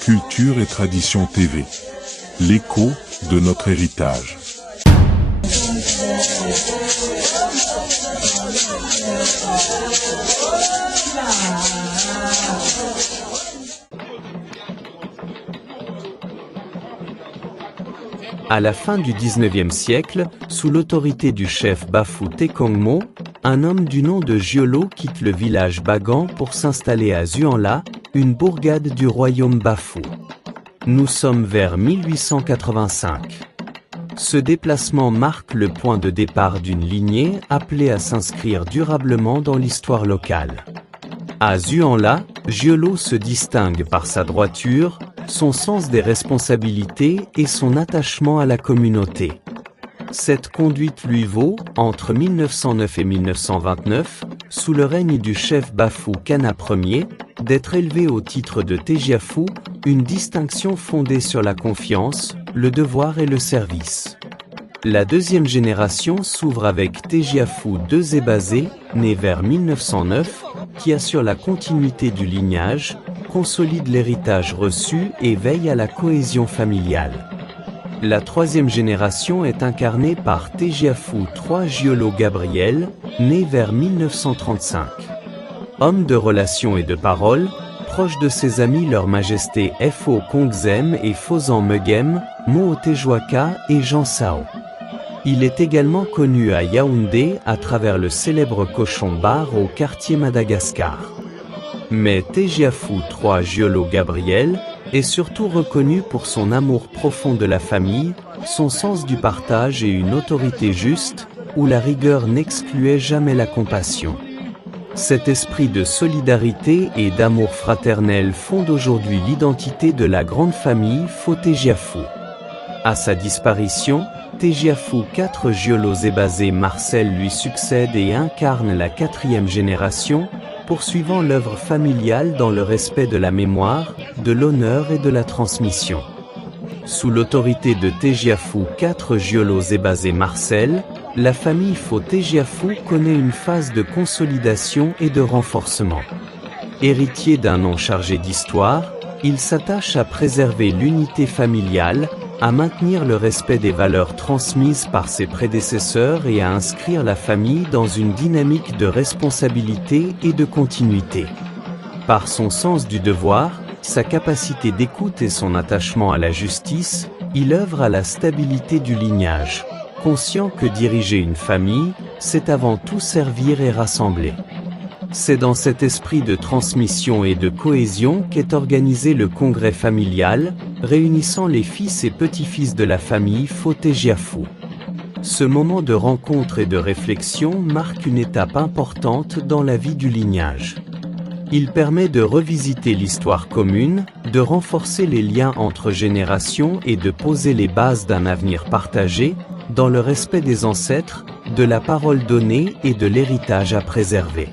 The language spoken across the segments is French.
Culture et Tradition TV, l'écho de notre héritage. À la fin du XIXe siècle, sous l'autorité du chef Bafou Tekongmo, un homme du nom de Giolo quitte le village Bagan pour s'installer à Zuanla, une bourgade du royaume Bafou. Nous sommes vers 1885. Ce déplacement marque le point de départ d'une lignée appelée à s'inscrire durablement dans l'histoire locale. À Zuanla, Giolo se distingue par sa droiture, son sens des responsabilités et son attachement à la communauté. Cette conduite lui vaut, entre 1909 et 1929, sous le règne du chef Bafou Kana Ier, d'être élevé au titre de Tegiafou, une distinction fondée sur la confiance, le devoir et le service. La deuxième génération s'ouvre avec Tegiafou II Zébazé, né vers 1909, qui assure la continuité du lignage, consolide l'héritage reçu et veille à la cohésion familiale. La troisième génération est incarnée par Tegiafou III Giolo Gabriel, né vers 1935. Homme de relations et de parole, proche de ses amis Leur Majesté Fo Kongzem et Fozan Megem, Mo Tejoaka et Jean Sao. Il est également connu à Yaoundé à travers le célèbre cochon bar au quartier Madagascar. Mais Tegiafou III Giolo Gabriel est surtout reconnu pour son amour profond de la famille, son sens du partage et une autorité juste, où la rigueur n'excluait jamais la compassion. Cet esprit de solidarité et d'amour fraternel fonde aujourd'hui l'identité de la grande famille Fo Tegiafou. À sa disparition, Tegiafou IV Giolo Zébazé Marcel lui succède et incarne la quatrième génération, poursuivant l'œuvre familiale dans le respect de la mémoire, de l'honneur et de la transmission. Sous l'autorité de Tegiafou IV Giolo Zébazé Marcel, la famille Fo Tegiafou connaît une phase de consolidation et de renforcement. Héritier d'un nom chargé d'histoire, il s'attache à préserver l'unité familiale, à maintenir le respect des valeurs transmises par ses prédécesseurs et à inscrire la famille dans une dynamique de responsabilité et de continuité. Par son sens du devoir, sa capacité d'écoute et son attachement à la justice, il œuvre à la stabilité du lignage. Conscient que diriger une famille, c'est avant tout servir et rassembler. C'est dans cet esprit de transmission et de cohésion qu'est organisé le congrès familial, réunissant les fils et petits-fils de la famille Fo Tegiafou. Ce moment de rencontre et de réflexion marque une étape importante dans la vie du lignage. Il permet de revisiter l'histoire commune, de renforcer les liens entre générations et de poser les bases d'un avenir partagé, dans le respect des ancêtres, de la parole donnée et de l'héritage à préserver.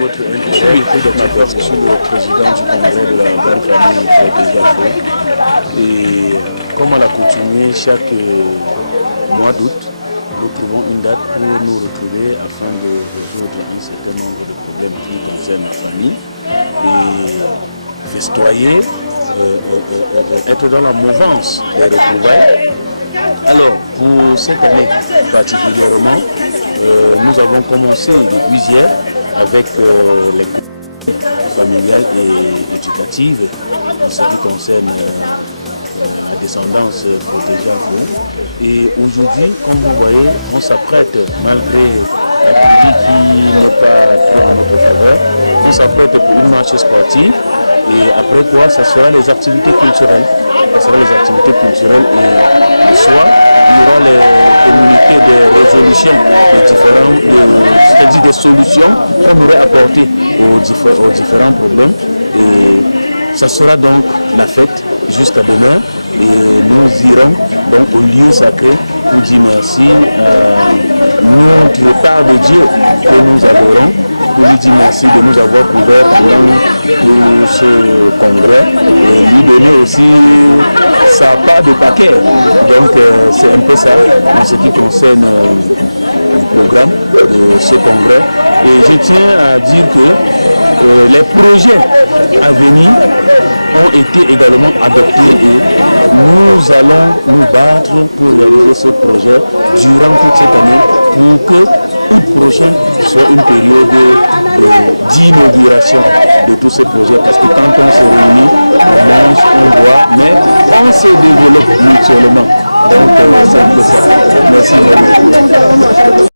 Votre intérêt je suis le président du congrès de la grande famille Fo Tegiafou. Et comme à l'accoutumée, chaque mois d'août, nous trouvons une date pour nous retrouver afin de résoudre un certain nombre de problèmes qui concernent la famille et festoyer, être dans la mouvance des retrouvailles. Alors, pour cette année particulièrement, nous avons commencé depuis hier avec les cours familiales et éducatives en ce qui concerne la descendance Fo Tegiafou. Et aujourd'hui, comme vous voyez, on s'apprête, malgré la pluie qui n'est pas trop en notre faveur, on s'apprête pour une marche sportive. Et après quoi, ça sera les activités culturelles. Et le soir, il y aura les communiqués de résolution c'est-à-dire des solutions qu'on aurait apportées aux différents problèmes. Et Ça sera donc la fête jusqu'à demain et nous irons donc au lieu sacré pour dire merci à notre part de Dieu que nous adorons, pour lui dire merci de nous avoir couverts pendant ce congrès et lui donner aussi sa part de paquet. Donc c'est un peu ça en ce qui concerne le programme de ce congrès. Et je tiens à dire que les projets à venir ont été également adoptés et nous allons nous battre pour réaliser ce projet durant toute cette année pour que août prochain soit une période d'inauguration de tous ces projets, parce que quand on se réunit, on mange, on boit, mais on se développe mutuellement. Donc c'est un peu ça. Merci beaucoup.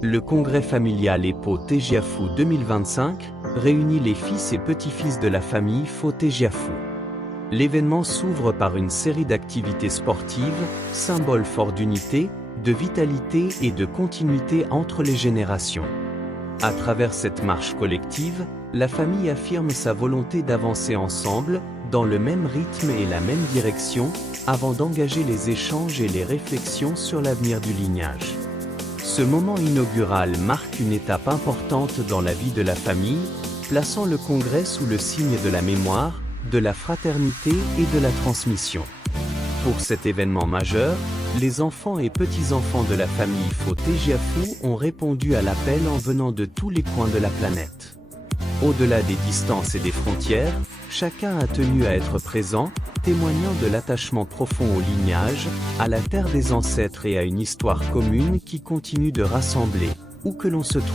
Le congrès familial EPO Tegiafou 2025 réunit les fils et petits-fils de la famille Fo Tegiafou. L'événement s'ouvre par une série d'activités sportives, symbole fort d'unité, de vitalité et de continuité entre les générations. À travers cette marche collective, la famille affirme sa volonté d'avancer ensemble, dans le même rythme et la même direction, avant d'engager les échanges et les réflexions sur l'avenir du lignage. Ce moment inaugural marque une étape importante dans la vie de la famille, plaçant le congrès sous le signe de la mémoire, de la fraternité et de la transmission. Pour cet événement majeur, les enfants et petits-enfants de la famille Fo Tegiafou ont répondu à l'appel en venant de tous les coins de la planète. Au-delà des distances et des frontières, chacun a tenu à être présent, témoignant de l'attachement profond au lignage, à la terre des ancêtres et à une histoire commune qui continue de rassembler, où que l'on se trouve.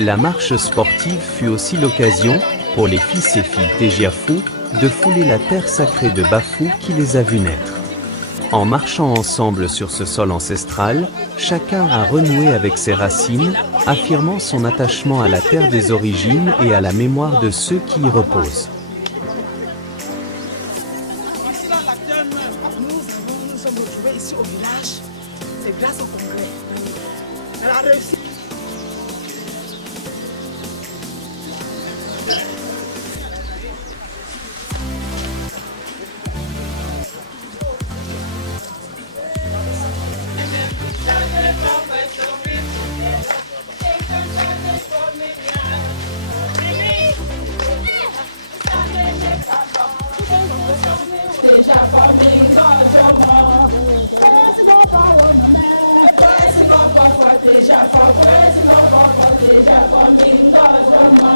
La marche sportive fut aussi l'occasion, pour les fils et filles Tegiafou, de fouler la terre sacrée de Bafou qui les a vus naître. En marchant ensemble sur ce sol ancestral, chacun a renoué avec ses racines, affirmant son attachement à la terre des origines et à la mémoire de ceux qui y reposent. Nous sommes retrouvés ici au village, c'est grâce au congrès. Elle a réussi. Teja famingo jomo, presi go pa wo mame, presi go pa for teja fa, presi go pa for teja famingo jomo,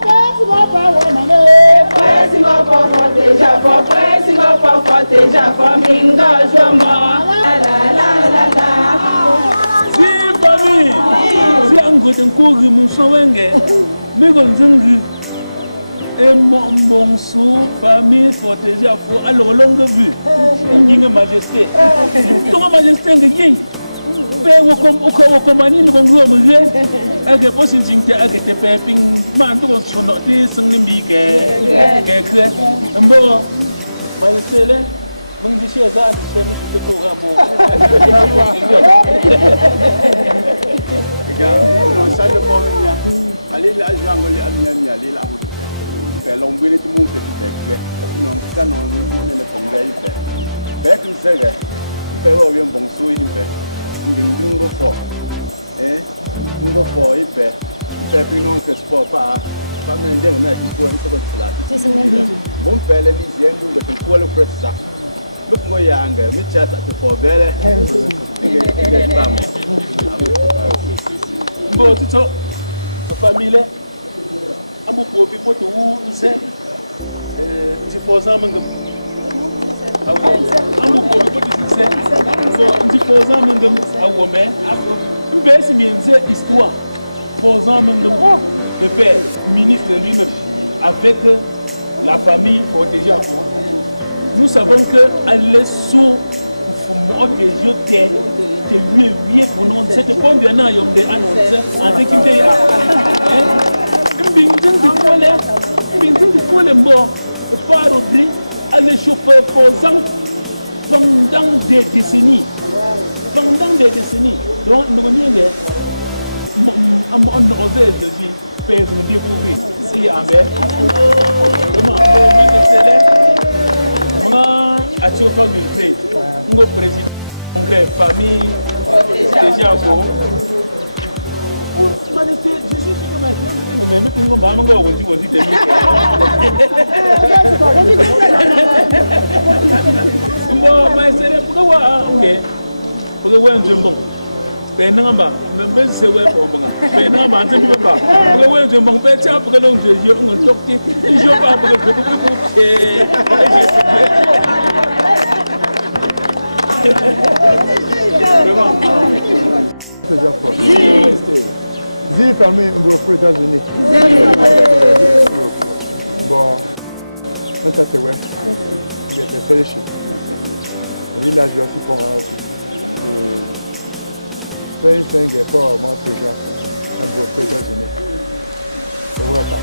presi go pa wo mame, presi go pa for teja fa, presi go pa for teja famingo jomo, la la la la la. Si famille, si angote nkogi musowenge, migo nzingi. Et mon sou, famille, Fo Tegiafou, alors longue vue, une majesté. Ton majesté, pe wo komani no ngo mo ye age bosin jingte age te pe ping man to so no ti sing ni bi ke kre mbo ba sele mung di she za se mi te ko ga bo ga no sa le ko nya ali la jango li am nya nya li la hu pe long bi ni ti mu te te ke no sa no ni mu ne ko ngai pe kun se ga pe wo yo bong su yin pe ding go fo ngo fo ipe pe non que sport pas men de mais il faut un peu de cela bon pe le li je mu betul ko le pressa buk ngo yanga mi cha ta fo bele mbo tito famille ambu po bi po tu se je pose un mangam ambu ko bi po tu se bon je pose un mangam awome mbesi mienze histoire posant mangam de faire ministre lui-même avec la famille protégée. Nous savons que aller sous protéger te lui pour nous cette pompe bien à yom de annoncer en sécurité de quoi les morts et pas Rodri aller chauffer posant pendant des décennies. Pendant des décennies, donc nous on osait se dire, faire me découvrir si en fait, vraiment, moi, à chaque fois que je fais, mon président, congrès, famille, déjà, je suis comme un mais nous ne pouvons pas on dit bon, mais c'est pourquoi pour le bon. Penamba, mais c'est ouais pour moi. Penamba, c'est pas pas. Pour le bon, peut-être pour le long de Dieu, on sortit. Je pas pour Zii famille aux États-Unis. Bon, ça c'est ouais. Il était fellowship. Le village aussi pour c'est un gars pour moi déjà aux États-Unis. On voit ça.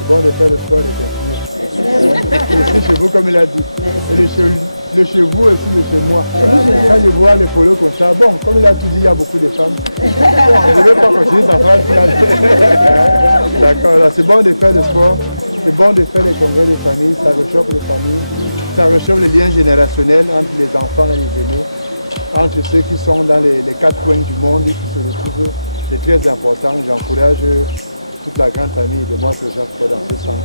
C'est bon de faire le sport et de continuer. C'est chez vous comme il a dit. Et le chez vous aussi, le chez moi. Quand je vois les photos comme ça, bon, comme il a tout dit, il y a beaucoup de femmes. Bon, je ne vais pas continuer par phrase. D'accord, c'est bon de faire le sport. C'est bon de faire les congrès des familles, ça réchauffe les familles, ça réchauffe les liens générationnels entre les enfants et les aînés, entre ceux qui sont dans les quatre coins du monde et qui se retrouvent. C'est très important, j'encourage toute la grande famille de moi, c'est Jacques dans ce sens.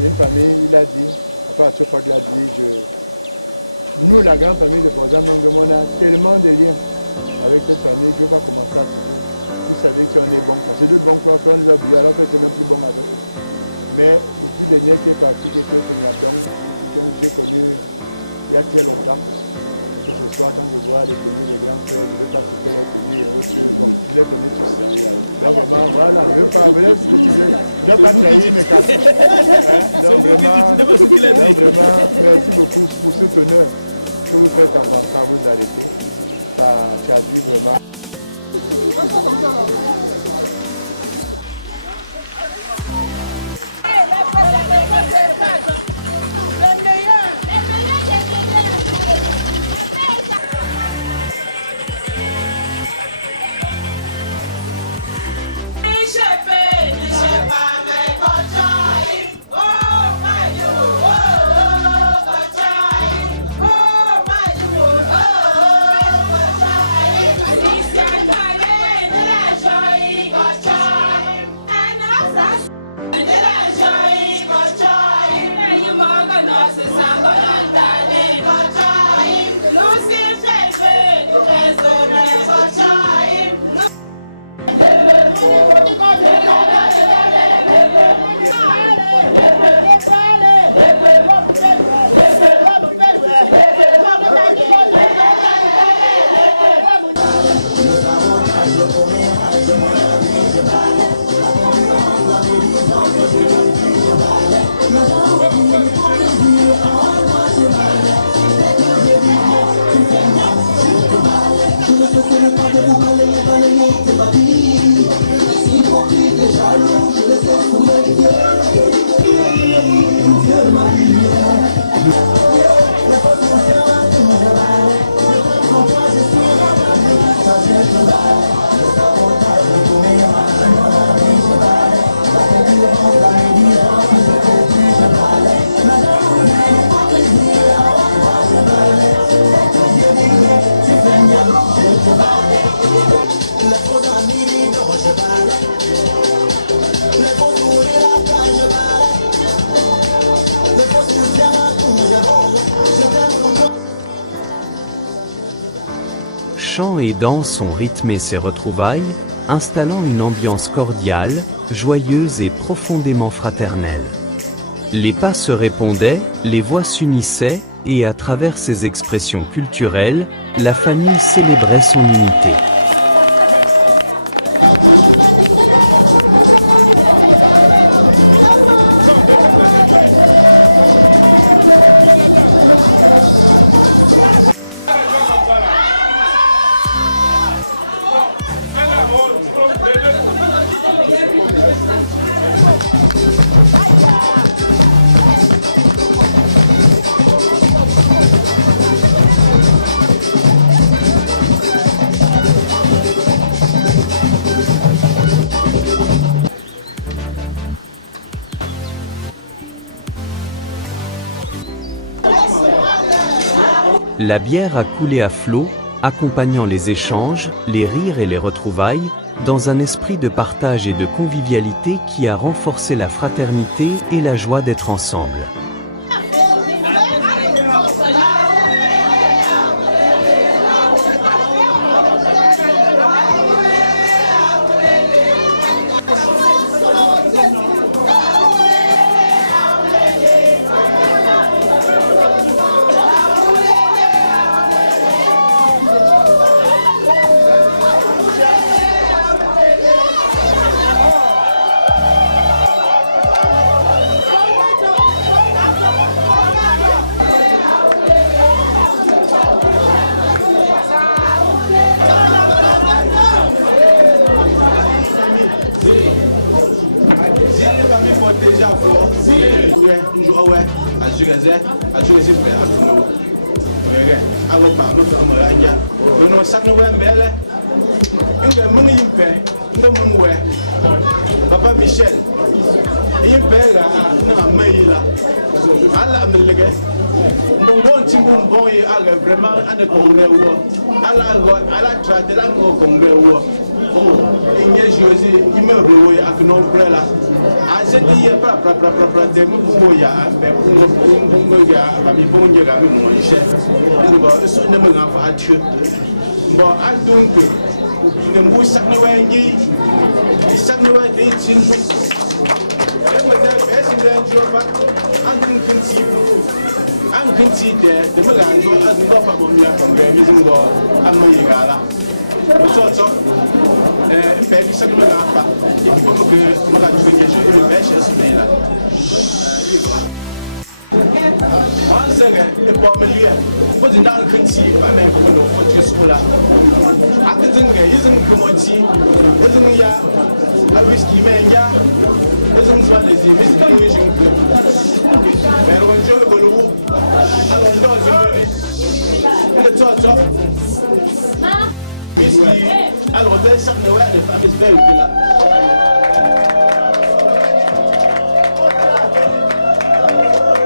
C'est une famille, il a dit, Papa Tchofag l'a dit, nous, la grande famille de Fozan on a tellement de liens avec cette famille que je ne vais pas commencer à citer. Vous savez qu'on est bon, c'est d'autres bons qu'on les a oubliés alors que c'est même plus bon avec eux. Mais le plus dernier qui est parti, qui était Pegnabdong, c'est quelqu'un que j'ai connu il y a très longtemps. Que ce soit quand je vois les tenues de grands frères, je ne veux pas citer les tenues et autres choses, bon, je les connais tous. Donc vraiment, voilà, je ne veux pas, je ne pas trahir mes quartiers. Donc vraiment, merci beaucoup pour cet honneur que vous faites en pensant à vous arrêter. Ça traduit vraiment. Le meilleur. Nous Chants et danses ont rythmé ces retrouvailles, installant une ambiance cordiale, joyeuse et profondément fraternelle. Les pas se répondaient, les voix s'unissaient, et à travers ces expressions culturelles, la famille célébrait son unité. La bière a coulé à flot, accompagnant les échanges, les rires et les retrouvailles, dans un esprit de partage et de convivialité qui a renforcé la fraternité et la joie d'être ensemble. Déjà fort, Papa Michel, il père a maïla. Allah me lègue. Bon timbou bon et Allah vraiment un congrès ou Allah traite la congrès ou il y a José immeuble où il y a que non près là. A cette dit pas de me ya mais pour ya mi bon ya ga non cher. Il va se ne me pas attu. Bon a donc il me sakne wengi sakne wa de chinju. Et me da best in job and kunti de me ga no fa bo mi congrès mi zingo amayigala. So, impede isso que me gasta. E como que uma das coisas que ele fecha isso bem lá. Mas é bom melhor. Pois então que se vai me como no foi que escola. A que tem isso como ti. Isso já a whisky me já. Isso não é de whisky junto. Pero quando eu vou alors nós ele todo. Alors, dès chaque Noël, les femmes se font là.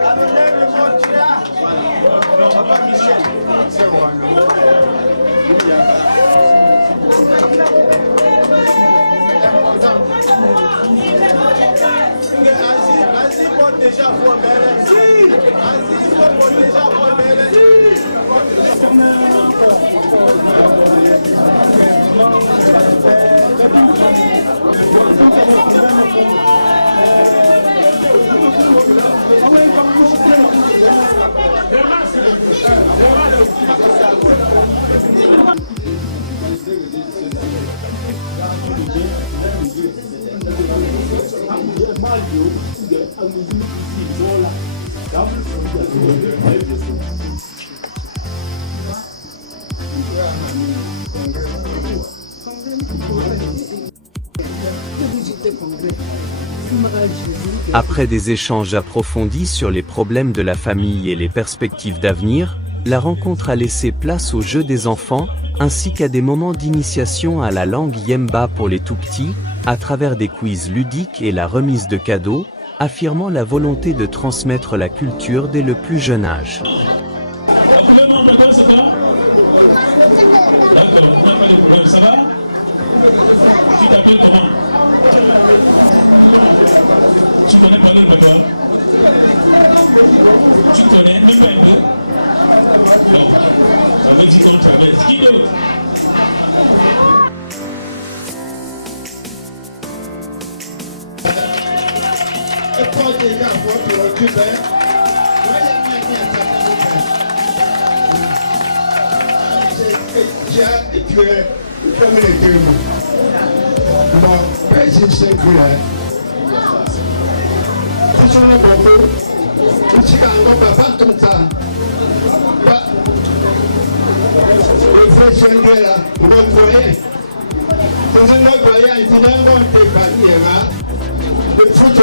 Alors, lève le ventre là. Voilà. Non, Papa Michel. C'est bon, non. Asie porte déjà pour Bélé. Si. Asie porte déjà pour Bélé. Si. Après des échanges approfondis sur les problèmes de la famille et les perspectives d'avenir, la rencontre a laissé place au jeu des enfants, ainsi qu'à des moments d'initiation à la langue Yemba pour les tout-petits, à travers des quiz ludiques et la remise de cadeaux, affirmant la volonté de transmettre la culture dès le plus jeune âge. Vous pouvez m'en mettre, c'est ça? D'accord, il n'y a pas de problème, ça va? Tu t'appelles comment? Tu connais parler le patois? Tu connais, même pas un peu? Non, ça veut dire qu'on traverse. Qui d'autre? Et pas déjà pour occuper. Tu es comme les deux. Bon, c'est circulaire. Tu sont là beaucoup. Tu as un papa comme ça. Le frère de là, vous voyez. C'est un autre voyant, tu n'as pas de famille là. Le foot,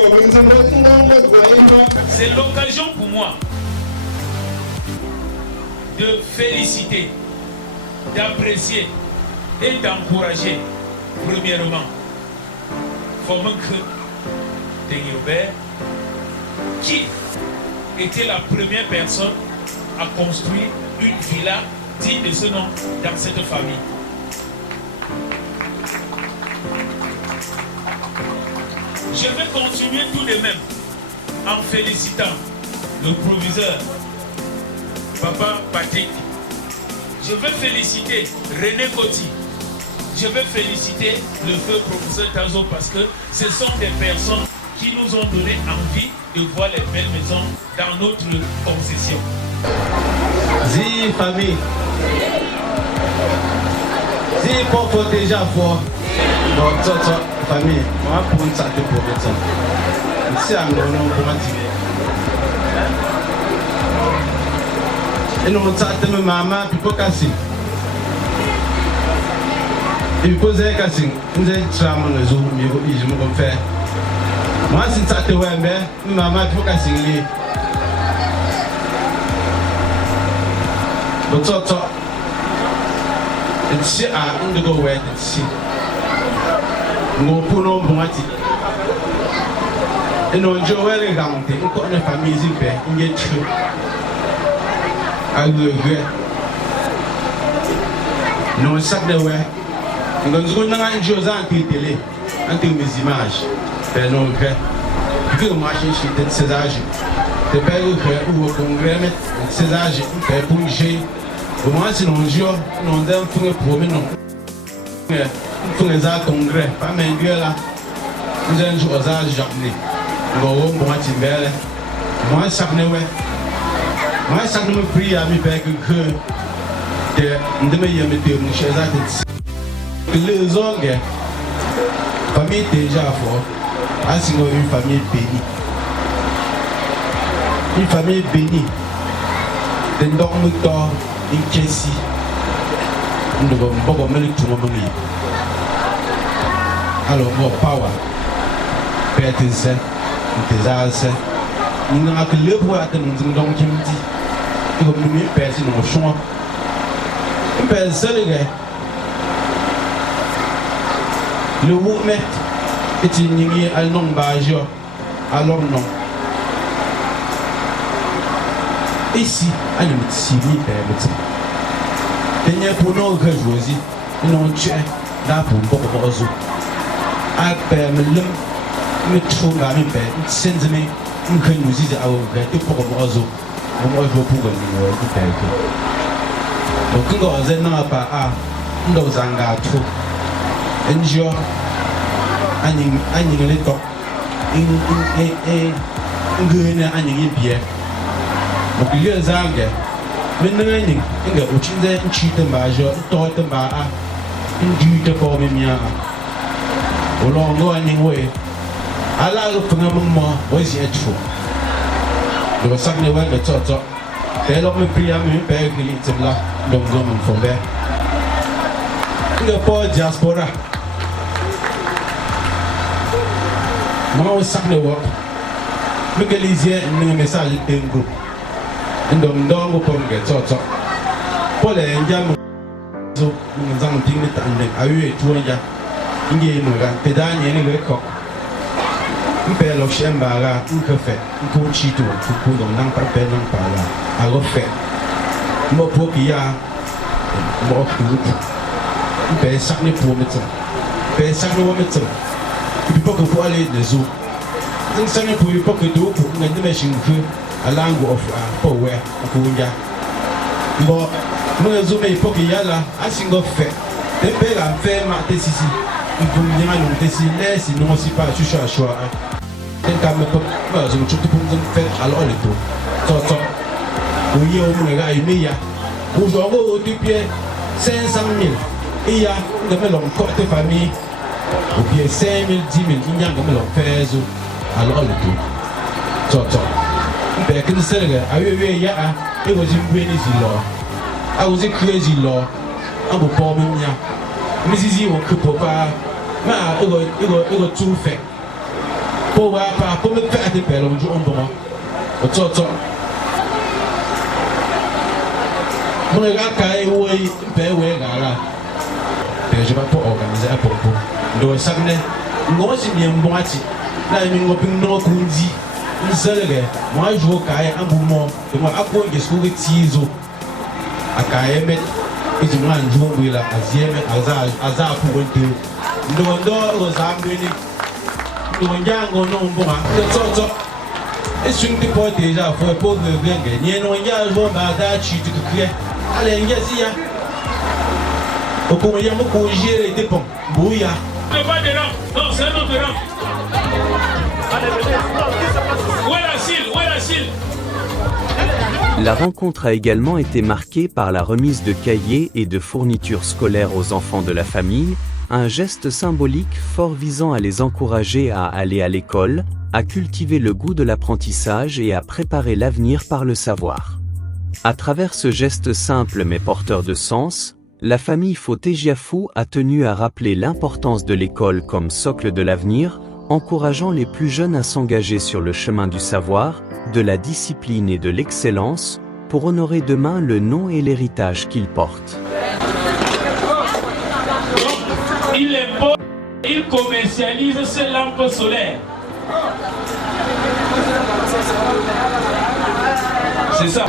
c'est l'occasion pour moi de féliciter, d'apprécier et d'encourager, premièrement, Fomenke Denguerobert, qui était la première personne à construire une villa digne de ce nom dans cette famille. Je vais continuer tout de même en félicitant le proviseur, Papa Patrick. Je vais féliciter René Coty. Je vais féliciter le feu professeur Tazo parce que ce sont des personnes qui nous ont donné envie de voir les belles maisons dans notre concession. Zi famille. Zi pour déjà fort. Bon, famille, on va prendre ça de pauvreté. Ici, à mon automatique. Et nous, on s'attend à maman, puis pour casser. Il pose un casting, vous êtes sur mon réseau, mais je me fais. Moi, si ça te voit, mais maman, puis pour casser. Donc, ça, ici, à une de vos ici. Mon pronom moitié. Et nous jouons les gants, encore une famille zipée, il y a tout. Avec le gré. Nous sac de ouais. Nous avons un jeu en télé, avec mes images. Mais non, que moi je suis de ces âges. De père ou au congrès, de ces âges, pour j'ai. Moi, si nous jouons, nous devons faire promener. Pour les arts congrès, pas mes gueules là, vous allez jouer aux arts jardinés. Moi, tu belle. Moi, ça me ouais. Moi, ça me prie à mes pères que de me y mettre mon chez Zatit. Les orgues, famille déjà fort, ainsi une famille bénie. Une famille bénie. D'un dormitoire, une caisse. Nous ne pouvons pas mener tout le monde. Alors, on va power. Père tes saints, tes arts, nous n'avons que le pouvoir de nous donner qui nous dit. Nous avons mis une personne au champ. Une personne, les gars. Le womet est une à non bajor, alors non. Ici, à une civile, père. Tenez pour nous que je vous dis, nous tuons là pour beaucoup de choses. Après, me trouve à mes pères, c'est de mes, nous que nous disons à vous, et pour beaucoup de choses. Moi, je veux pour vous faire. Donc, nous avons pas à nous avons trop. Un jour, un l'époque, un bien. Donc, il y a des anges. Mais non, il y a des cheats majeurs, torts majeurs, une dupe pour mes miens. Au long de l'année, à la moment, voici être chaud. Je vais s'en aller de toto. Et alors, me prie à mes pères qui étaient là, donc, nous font bien. Singapore diaspora. Moi, on s'en va. Nous que lisons nos messages d'un groupe. Nous sommes pour le gâteau. Pour les Indiens, nous avons dit que nous avons eu tout le monde. Nous avons fait des choses. Nous avons fait des choses. Nous avons fait des choses. Nous avons fait des choses. Nous avons fait des choses. Pensa ne promete, pensa no omete. Il faut que pour aller des eaux. Il s'en est pour il faut que d'eau pour une dimension que à langue of power pour ya. Bon, nous les hommes il faut qu'il y a là un single fait. Et puis la ferme à Tessisi. Il faut bien le Tessi laisse sinon c'est pas tu cherches choix. Et quand me pas je me trouve pour me faire alors le tout. Toto. Oui, on me gars il y a. Vous en au pied 500 000. Il y a des côté famille, ou bien 5 000, 10 000, il y a des faire alors le tout. Toto. Mais que nous sommes là, il y a un peu de là. I was crazy law. I'm a poor man. Mrs. You could papa. It was too fake. Pour me faire des pelles, on joue en bon. Toto. On a gagné, oui, ben ouais, là. Je vais pas organiser un propos. Donc, ça me dit, moi, je suis un bon ati. Là, il me dit, non, qu'on dit, moi, je veux qu'il y ait un bon mot. Et moi, après, je suis un petit zo. À qu'il y ait et je m'en joue, là, à Ziem, à Zah, pour le deux. Nous, nous, aux amenés. Nous, nous, non, bon, hein. Et si tu peux déjà faire pour gagner, non, il y a un jour, tu te crées. Allez, il y a si, il y a beaucoup de gérer des ponts. Bouya. Ne pas de rang. Non, c'est un autre rang. Où est la cile? La rencontre a également été marquée par la remise de cahiers et de fournitures scolaires aux enfants de la famille, un geste symbolique fort visant à les encourager à aller à l'école, à cultiver le goût de l'apprentissage et à préparer l'avenir par le savoir. À travers ce geste simple mais porteur de sens, la famille Fotejiafou a tenu à rappeler l'importance de l'école comme socle de l'avenir, encourageant les plus jeunes à s'engager sur le chemin du savoir, de la discipline et de l'excellence, pour honorer demain le nom et l'héritage qu'ils portent. Il commercialise ses lampes solaires. C'est ça.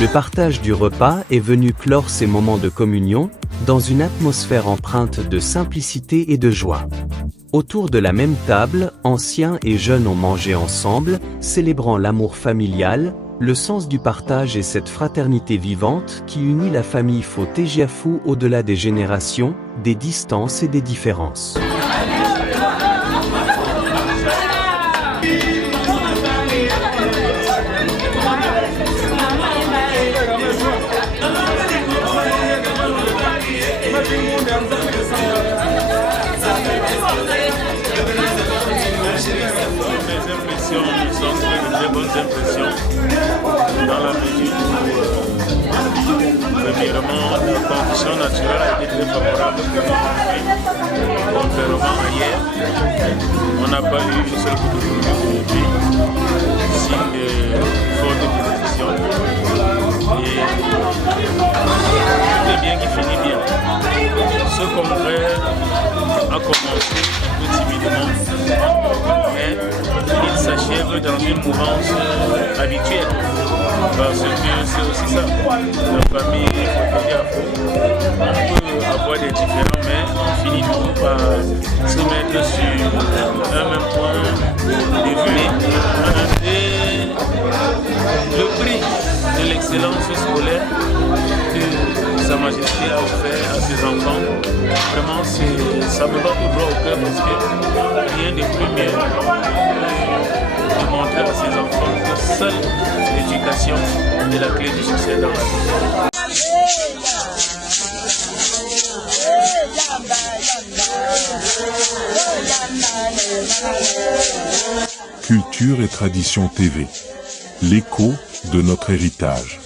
Le partage du repas est venu clore ces moments de communion, dans une atmosphère empreinte de simplicité et de joie. Autour de la même table, anciens et jeunes ont mangé ensemble, célébrant l'amour familial, le sens du partage et cette fraternité vivante qui unit la famille Fotejiafou au-delà des générations, des distances et des différences. Des bonnes impressions dans la mesure premièrement, la condition naturelle a été très favorable. Contrairement à hier, on n'a pas eu une seule aujourd'hui, signe de forte opposition. Et tout est bien qui finit bien. Ce congrès a commencé timidement, mais il s'achève dans une mouvance habituelle. Parce que c'est aussi ça. La famille, on peut avoir des différends, mais on finit toujours par se mettre sur un même point de vue. Et le prix de l'excellence scolaire que Sa Majesté a offert à ses enfants, vraiment, ça ne peut pas tout seule l'éducation est la clé du succès dans la vie. Culture et Tradition TV. L'écho de notre héritage.